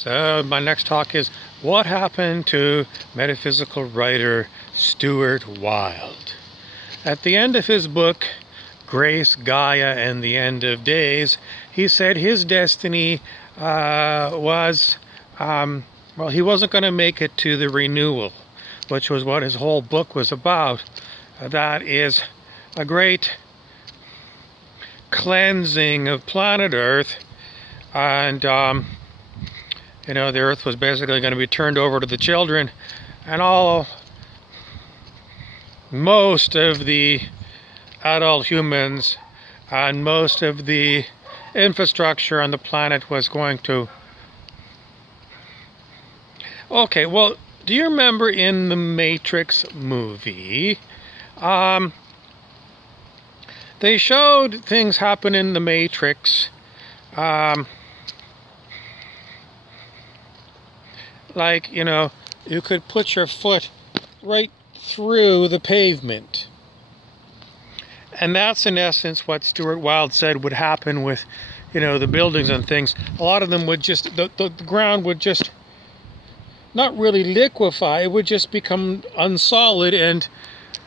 So my next talk is what happened to metaphysical writer Stuart Wilde. At the end of his book, Grace, Gaia, and the End of Days, he said his destiny was, he wasn't going to make it to the renewal, which was what his whole book was about. That is a great cleansing of planet Earth, and the Earth was basically going to be turned over to the children, and most of the adult humans and most of the infrastructure on the planet was going to... Okay, well, do you remember in the Matrix movie, they showed things happen in the Matrix, like, you could put your foot right through the pavement. And that's in essence what Stuart Wilde said would happen with, the buildings and things. A lot of them would just, the ground would just not really liquefy, it would just become unsolid, and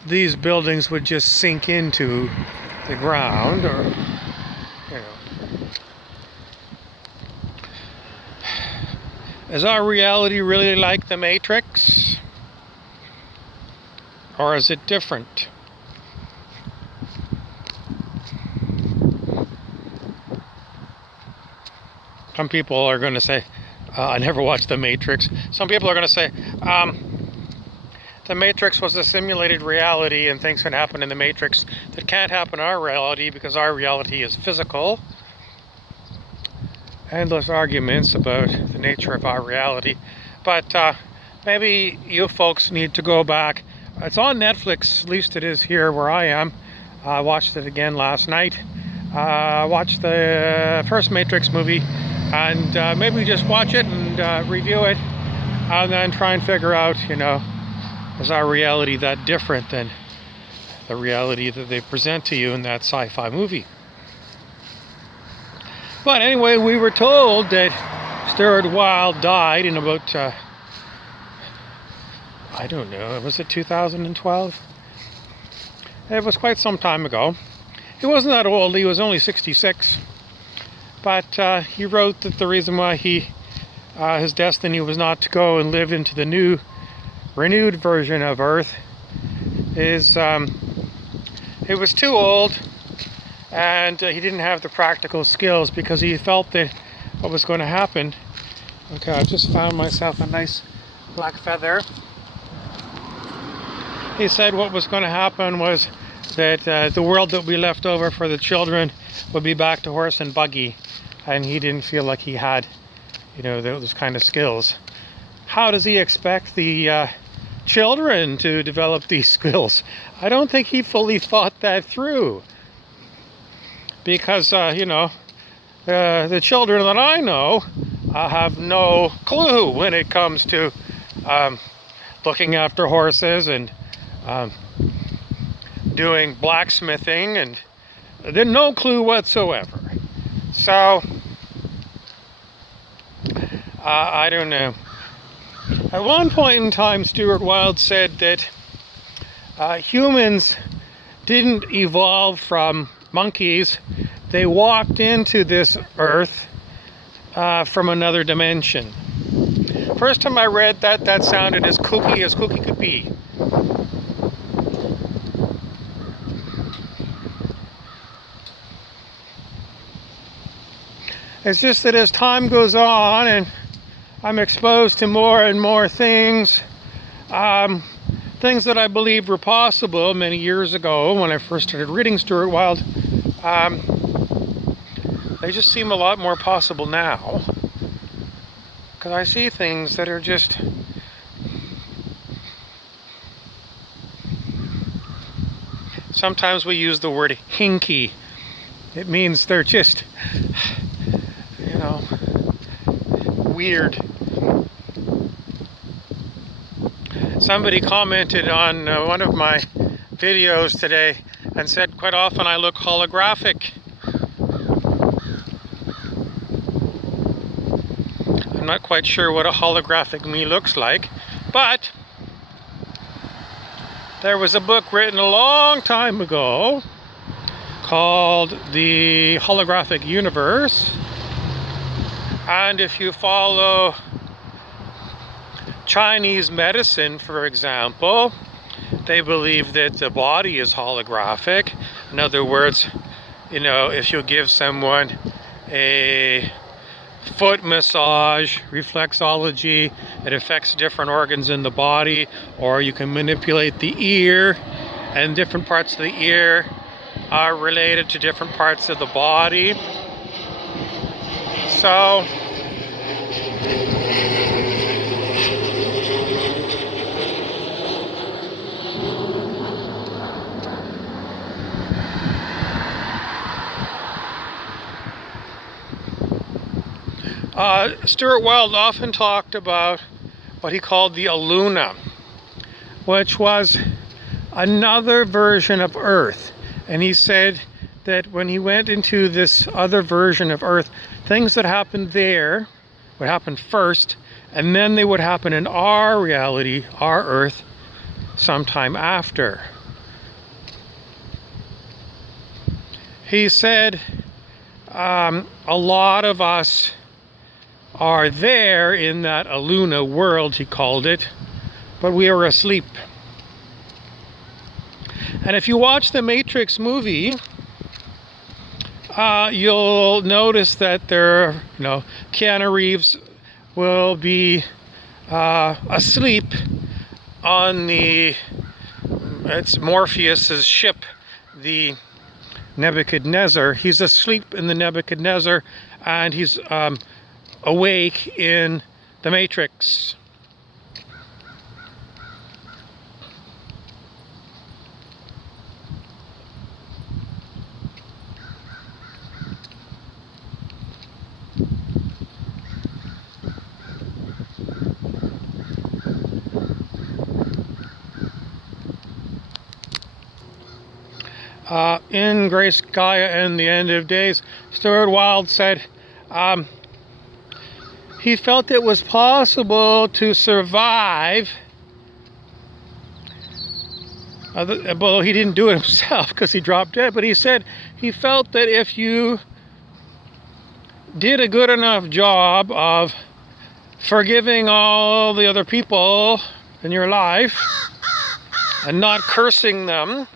these buildings would just sink into the ground, or, Is our reality really like the Matrix? Or is it different? Some people are going to say, I never watched the Matrix. Some people are going to say, the Matrix was a simulated reality and things can happen in the Matrix that can't happen in our reality because our reality is physical. Endless arguments about the nature of our reality. But maybe you folks need to go back. It's on Netflix, at least it is here where I am. I watched it again last night. Watched the first Matrix movie, and maybe just watch it and review it, and then try and figure out, is our reality that different than the reality that they present to you in that sci-fi movie? But anyway, we were told that Stuart Wilde died in about, I don't know, was it 2012? It was quite some time ago. He wasn't that old, he was only 66. But he wrote that the reason why his destiny was not to go and live into the new, renewed version of Earth is he was too old, and he didn't have the practical skills because he felt that what was going to happen... Okay, I just found myself a nice black feather. He said what was going to happen was that the world that we left over for the children would be back to horse and buggy, and he didn't feel like he had, those kind of skills. How does he expect the children to develop these skills? I don't think he fully thought that through. Because, the children that I know have no clue when it comes to looking after horses and doing blacksmithing, and there's no clue whatsoever. So, I don't know. At one point in time, Stuart Wilde said that humans didn't evolve from monkeys. They walked into this earth from another dimension. First time I read that sounded as kooky could be. It's just that as time goes on and I'm exposed to more and more things, things that I believed were possible many years ago when I first started reading Stuart Wilde, they just seem a lot more possible now. Because I see things that are just... Sometimes we use the word hinky. It means they're just, weird. Somebody commented on one of my videos today and said quite often I look holographic. not quite sure what a holographic me looks like, but there was a book written a long time ago called The Holographic Universe, and if you follow Chinese medicine, for example, they believe that the body is holographic. In other words, you know, if you give someone a foot massage, reflexology, it affects different organs in the body, or you can manipulate the ear, and different parts of the ear are related to different parts of the body. So Stuart Wilde often talked about what he called the Aluna, which was another version of Earth. And he said that when he went into this other version of Earth, things that happened there would happen first, and then they would happen in our reality, our Earth, sometime after. He said a lot of us are there in that Aluna world, he called it, but we are asleep. And if you watch the Matrix movie, you'll notice that there, you know, Keanu Reeves will be asleep on it's Morpheus's ship, the Nebuchadnezzar. He's asleep in the Nebuchadnezzar, and he's awake in the Matrix. In Grace, Gaia, and the End of Days, Stuart Wilde said he felt it was possible to survive, although he didn't do it himself because he dropped dead, but he said he felt that if you did a good enough job of forgiving all the other people in your life and not cursing them,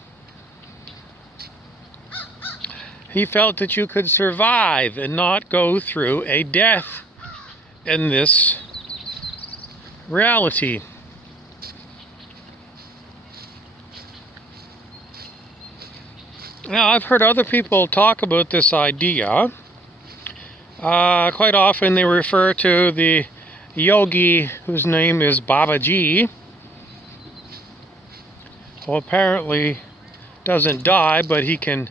he felt that you could survive and not go through a death in this reality. Now, I've heard other people talk about this idea. Quite often they refer to the yogi whose name is Babaji, who apparently doesn't die, but he can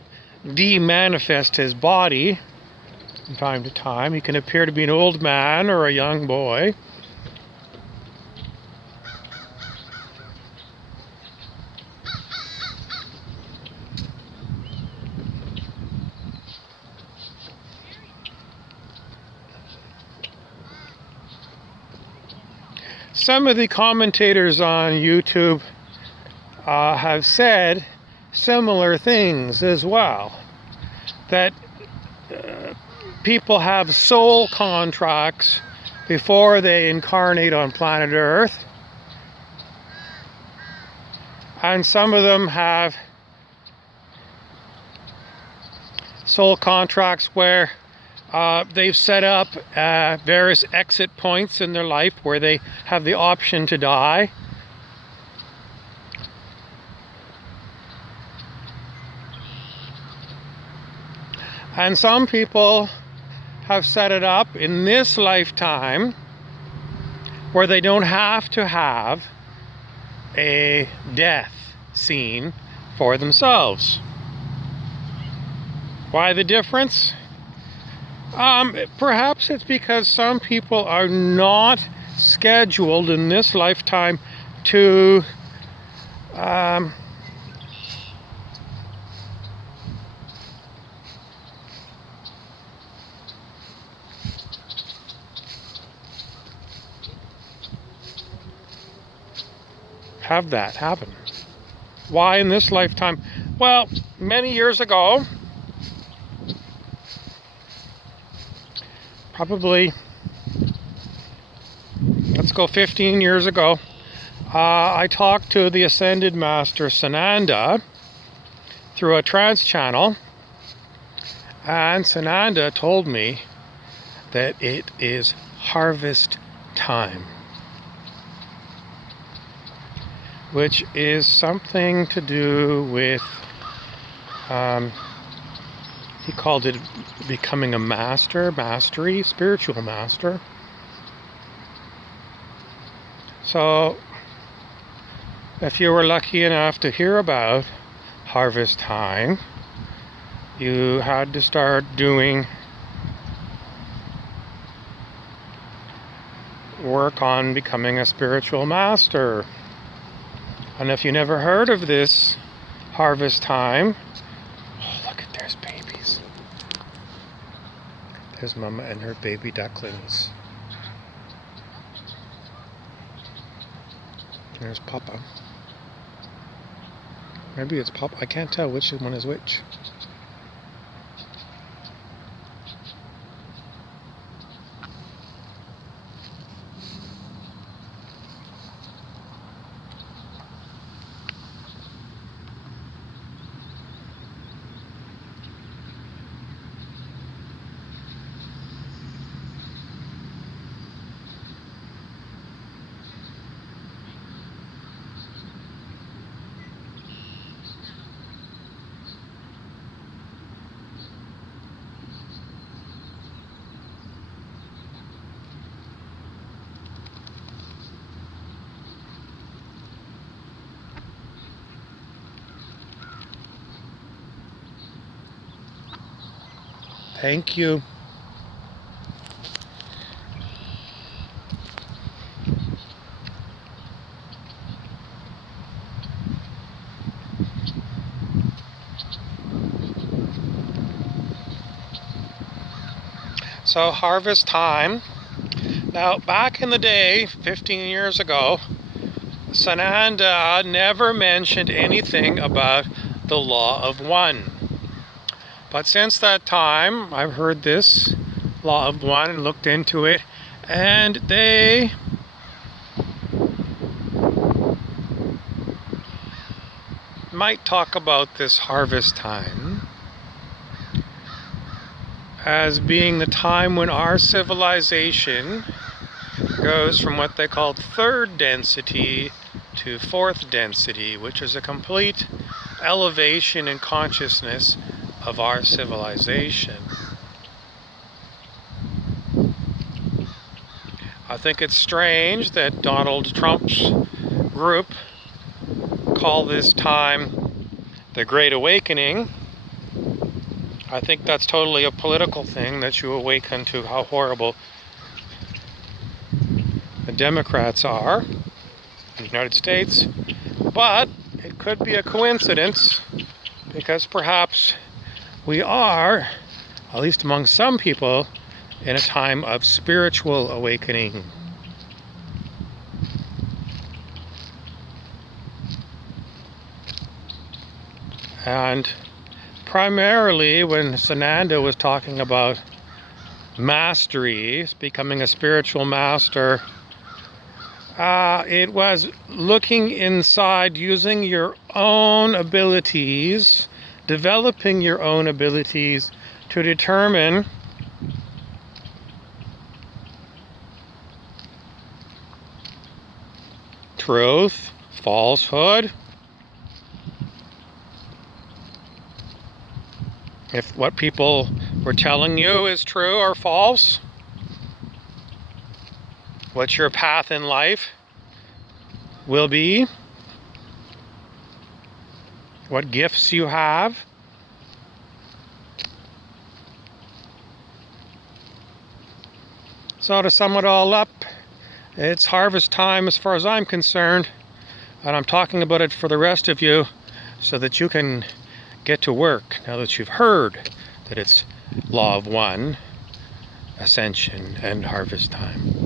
de-manifest his body from time to time. He can appear to be an old man or a young boy. Some of the commentators on YouTube have said similar things as well, that people have soul contracts before they incarnate on planet Earth, and some of them have soul contracts where they've set up various exit points in their life where they have the option to die. And some people have set it up in this lifetime where they don't have to have a death scene for themselves. Why the difference? Perhaps it's because some people are not scheduled in this lifetime to have that happen? Why in this lifetime? Well, many years ago, probably, let's go 15 years ago, I talked to the Ascended Master Sananda through a trance channel, and Sananda told me that it is harvest time, which is something to do with, he called it becoming a mastery, spiritual master. So, if you were lucky enough to hear about harvest time, you had to start doing work on becoming a spiritual master. And if you never heard of this harvest time, oh, look at, there's babies. There's Mama and her baby ducklings. There's Papa. Maybe it's Papa. I can't tell which one is which. Thank you. So harvest time. Now, back in the day, 15 years ago, Sananda never mentioned anything about the law of one. But since that time, I've heard this law of one and looked into it, and they might talk about this harvest time as being the time when our civilization goes from what they called third density to fourth density, which is a complete elevation in consciousness of our civilization. I think it's strange that Donald Trump's group call this time the Great Awakening. I think that's totally a political thing, that you awaken to how horrible the Democrats are in the United States. But it could be a coincidence, because perhaps we are, at least among some people, in a time of spiritual awakening. And primarily when Sananda was talking about mastery, becoming a spiritual master, it was looking inside, using your own abilities, developing your own abilities to determine truth, falsehood, if what people were telling you is true or false, what your path in life will be, what gifts you have. So to sum it all up, it's harvest time as far as I'm concerned, and I'm talking about it for the rest of you so that you can get to work now that you've heard that it's law of one, ascension, and harvest time.